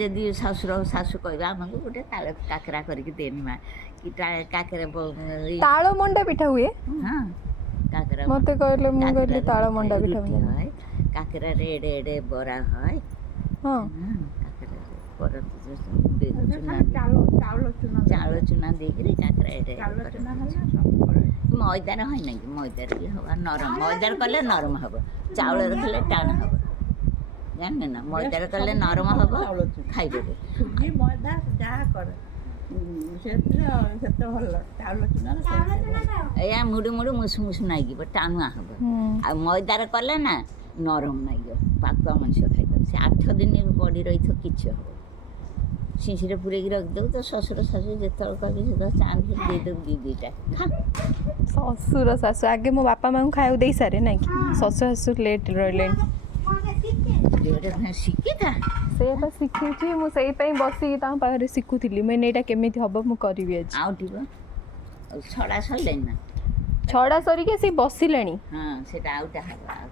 ଯଦି ଶ୍ୱଶୁର ଶାଶୁ କହିବେ ଆମକୁ ଗୋଟେ ତାଳ କାକରା କରିକି ଦେନି ମା କି କାକରା ତାଳ ମଣ୍ଡା ପିଠା ହୁଏ। ହଁ କାକରା ମତେ କହିଲେ ମୁଁ କହିଲି ତାଳ ମଣ୍ଡା ପିଠା ରୁଟି হয় କାକରାରେ ଏଡ଼େ ଏଡ଼େ ବରା হয় ହଁ କାକରା କରନ୍ତି ଚାଉଳ ଚୁନା ଦେଇକିରି କାକରା ଏଡ଼େ ମଇଦାରେ হয় ନାকি ମଇଦାରେ ବି ହବ ନରମ ମଇଦାରେ କଲେ ନରମ ହବ ଚାଉଳରେ କଲେ ଟାଣ ହବ ଜାଣିଲେ ନା ମଇଦାରେ କଲେ ନରମ ହବ ଖାଇଦେବେ ସୁଜି ମଇଦା ଯାହା କରେ ସେତେ ଭଲ ଚାଉଳ ଚୁନା ଏଇଆ ମୁଡୁ ମୁଡୁ ମୁସୁ ମୁସୁ ନାଗିବ ଟାଣୁଆ ହବ ଆଉ ମଇଦାରେ କଲେ ନା ନରମ ନାଗିବ ପାକୁଆ ମଣିଷ ଖାଇବ ସେ 8 ଦିନ ପଡ଼ି ରହିଥିବ କିଛି ହବ ଶିଶିରେ ପୁରେଇକି ରଖିଦେବୁ ତ ଶ୍ୱଶୁର ଶାଶୁ ଯେତେବେଳେ କହିବେ ସେତେବେଳେ ଚାନ୍ସ ଦେଇଦେବୁ ଦୁଇଟା ଶ୍ୱଶୁର ଶାଶୁ ଆଗେ ମୋ ବାପା ମାଆଙ୍କୁ ଖାଇବାକୁ ଦେଇ ସାରେ ନାଇଁ କି ଶ୍ୱଶୁର ଶାଶୁ ଲେଟ୍ ରହିଲେଣି ଶିଖିଥା ସେଇଟା ଶିଖିଛି ମୁଁ ସେଇପାଇଁ ବସିକି ତାଙ୍କ ପାଖରେ ଶିଖୁଥିଲି ମାନେ ଏଇଟା କେମିତି ହବ ମୁଁ କରିବି ଆଜି ଆଉ ଟିବ ଛଡ଼ା ସରିଲେଣି ନା ଛଡ଼ା ସରିକି ସେ ବସିଲେଣି ହଁ ସେଇଟା ଆଉଟା ହବ ଆଉ